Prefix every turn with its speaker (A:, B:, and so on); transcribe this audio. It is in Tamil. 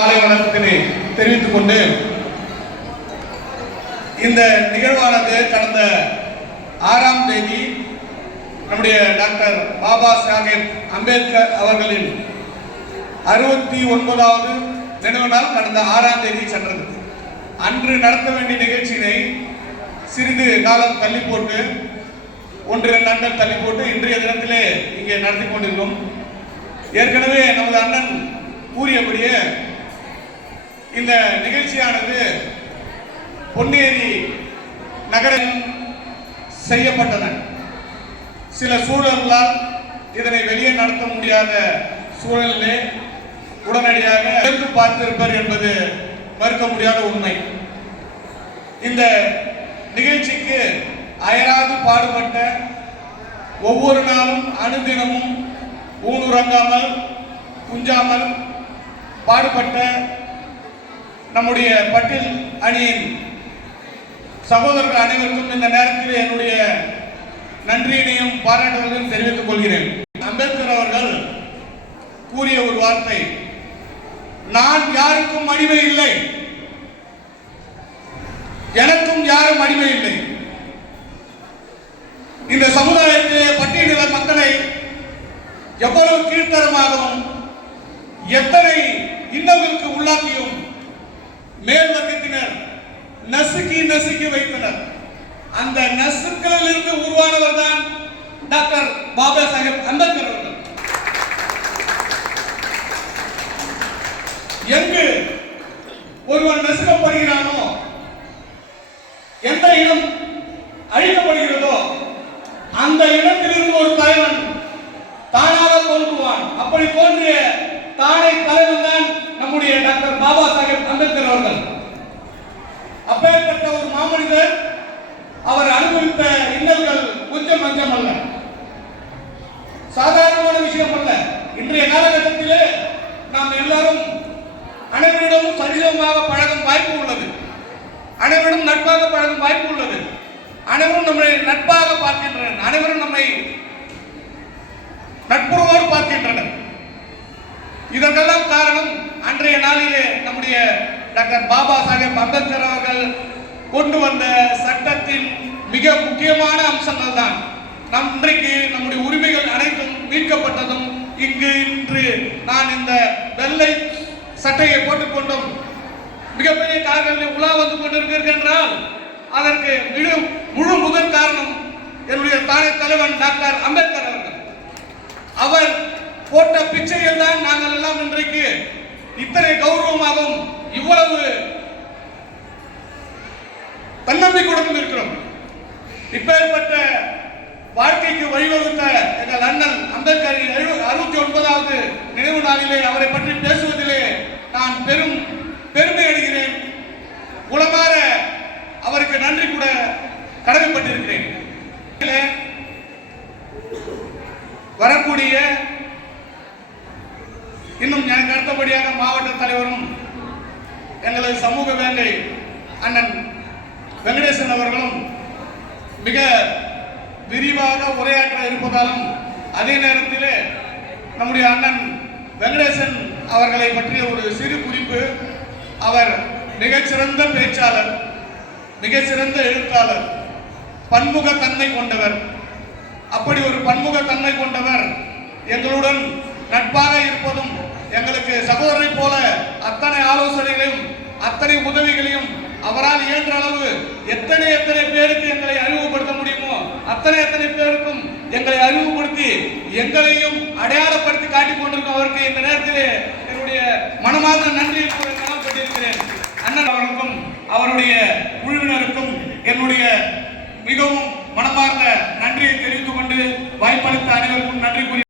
A: காலை வணக்கத்தினை தெரிவித்துக் கொண்டு இந்த நிகழ்வானது கடந்த ஆறாம் தேதி நம்முடைய டாக்டர் பாபா சாஹேப் அம்பேத்கர் அவர்களின் அறுபத்தி ஒன்பதாவது நினைவு நாள் கடந்த ஆறாம் தேதி சென்றது. அன்று நடத்த வேண்டிய நிகழ்ச்சியினை சிறிது காலம் தள்ளி போட்டு ஒன்று இரண்டு நாட்கள் தள்ளி போட்டு இன்றைய தினத்திலே இங்கே நடத்தி கொண்டிருக்கிறோம் ஏற்கனவே நமது அண்ணன் கூறியபடியே இந்த நிகழ்ச்சியானது பொன்னேரி நகரில் செய்யப்பட்டன. சில சூழல்களால் இதனை வெளியே நடத்த முடியாத சூழலிலே உடனடியாக எடுத்து பார்த்திருப்பார் என்பது மறுக்க முடியாத உண்மை. இந்த நிகழ்ச்சிக்கு அயராது பாடுபட்ட ஒவ்வொரு நாளும் அனுதினமும் ஊனுறங்காமல் குஞ்சாமல் பாடுபட்ட நம்முடைய பட்டில் அணியின் சகோதரர்கள் அனைவருக்கும் இந்த நேரத்தில் என்னுடைய நன்றியினையும் பாராட்டுகளையும் தெரிவித்துக் கொள்கிறேன். அம்பேத்கர் அவர்கள் கூறிய ஒரு வார்த்தை நான் யாருக்கும் அடிமை இல்லை. எனக்கும் யாரும் அடிமை இல்லை. இந்த சமுதாயத்திலே பட்டியலிட மக்களை எவ்வளவு கீழ்த்தரமாகவும் எத்தனை இன்னல்களுக்கு உள்ளாக்கியும் நசுக்கி நசுக்கி வைத்தனர். அந்த நசுக்களில் இருந்து உருவானவர் தான் டாக்டர் பாபா சாஹேப் அம்பேத்கர் அவர்கள். எங்கு ஒருவன் நசுக்கப்படுகிறானோ எந்த இனம் அழிக்கப்படுகிறதோ அந்த இடத்திலிருந்து ஒரு தலைவன் தானாக தோன்றுவான். அப்படி தோன்றிய தானே தலைவன் தான் நம்முடைய டாக்டர் பாபா சாஹேப் அம்பேத்கர் அவர்கள். அப்பேற்பட்ட ஒரு மாமனிதர் அவர் அனுபவித்த இன்னல்கள் கொஞ்சம் மஞ்சம் அல்ல சாதாரணமான விஷயம் அல்ல இன்றைய காலகட்டத்திலே நாம் எல்லாரும் அனைவரிடமும் சரிசமமாக பழகும் வாய்ப்பு உள்ளது. அனைவரும் நட்பாக பழகும் வாய்ப்பு உள்ளது. அனைவரும் நம்மை நட்பாக பார்க்கின்றனர். அனைவரும் நம்மை நட்புறவோடு பார்க்கின்றனர். இதற்கெல்லாம் காரணம் அன்றைய நாளிலே நம்முடைய டாக்டர் பாபா சாஹேப் அம்பேத்கர் அவர்கள் கொண்டு வந்த சட்டத்தின் மிக முக்கியமான அம்சங்கள் தான். நம் இன்றைக்கு நம்முடைய உரிமைகள் அனைத்தும் மீட்கப்பட்டதும் இங்கு இன்று நான் இந்த வெள்ளை சட்டையை போட்டுக்கொண்டும் மிகப்பெரிய காரணங்களில் உலா வந்து கொண்டிருக்கிறேன் என்றால் அதற்கு முழு முழு முதல் காரணம் என்னுடைய தானே தலைவன் டாக்டர் அம்பேத்கர் அவர்கள். அவர் போட்ட பிச்சையில் தான் நாங்கள் எல்லாம் இன்றைக்கு இத்தனை கௌரவமாகவும் இவ்வளவு தன்னம்பிக்கையுடன் இருக்கிறோம் இப்பேற்பட்ட வாழ்க்கைக்கு வழிவகுத்த எங்கள் அண்ணன் அம்பேத்கரின் அறுபத்தி ஒன்பதாவது நினைவு நாளிலே அவரை பற்றி பேசுவதிலே நான் பெரும் பெருமை அடைகிறேன். உளமாற அவருக்கு நன்றி கூட கடமைப்பட்டிருக்கிறேன். வரக்கூடிய இன்னும் எனக்கு அடுத்தபடியாக மாவட்ட தலைவரும் எங்களது சமூக வேங்கை அண்ணன் வெங்கடேசன் அவர்களும் மிக விரிவாக உரையாற்ற இருப்பதாலும் அதே நேரத்திலே நம்முடைய அண்ணன் வெங்கடேசன் அவர்களை பற்றிய ஒரு சிறு குறிப்பு. அவர் மிகச்சிறந்த பேச்சாளர் மிகச்சிறந்த எழுத்தாளர் பன்முக தன்மை கொண்டவர். அப்படி ஒரு பன்முக தன்மை கொண்டவர் எங்களுடன் நட்பாக இருப்பதும் எங்களுக்கு சகோதரரை போல அத்தனை ஆலோசனைகளையும் அத்தனை உதவிகளையும் அவரால் இயன்ற அளவு எத்தனை எத்தனை பேருக்கு எங்களை அறிமுகப்படுத்த முடியுமோ அத்தனை எத்தனை பேருக்கும் எங்களை அறிமுகப்படுத்தி எங்களையும் அடையாளப்படுத்தி காட்டிக் கொண்டிருக்கும் அவருக்கு இந்த நேரத்திலே என்னுடைய மனமார்ந்த நன்றி கடமைப்பட்டிருக்கிறேன் அண்ணன் அவருக்கும் அவருடைய குழுவினருக்கும் என்னுடைய மிகவும் மனமார்ந்த நன்றியை தெரிவித்துக் கொண்டு வாய்ப்பளித்த அனைவருக்கும் நன்றி கூறி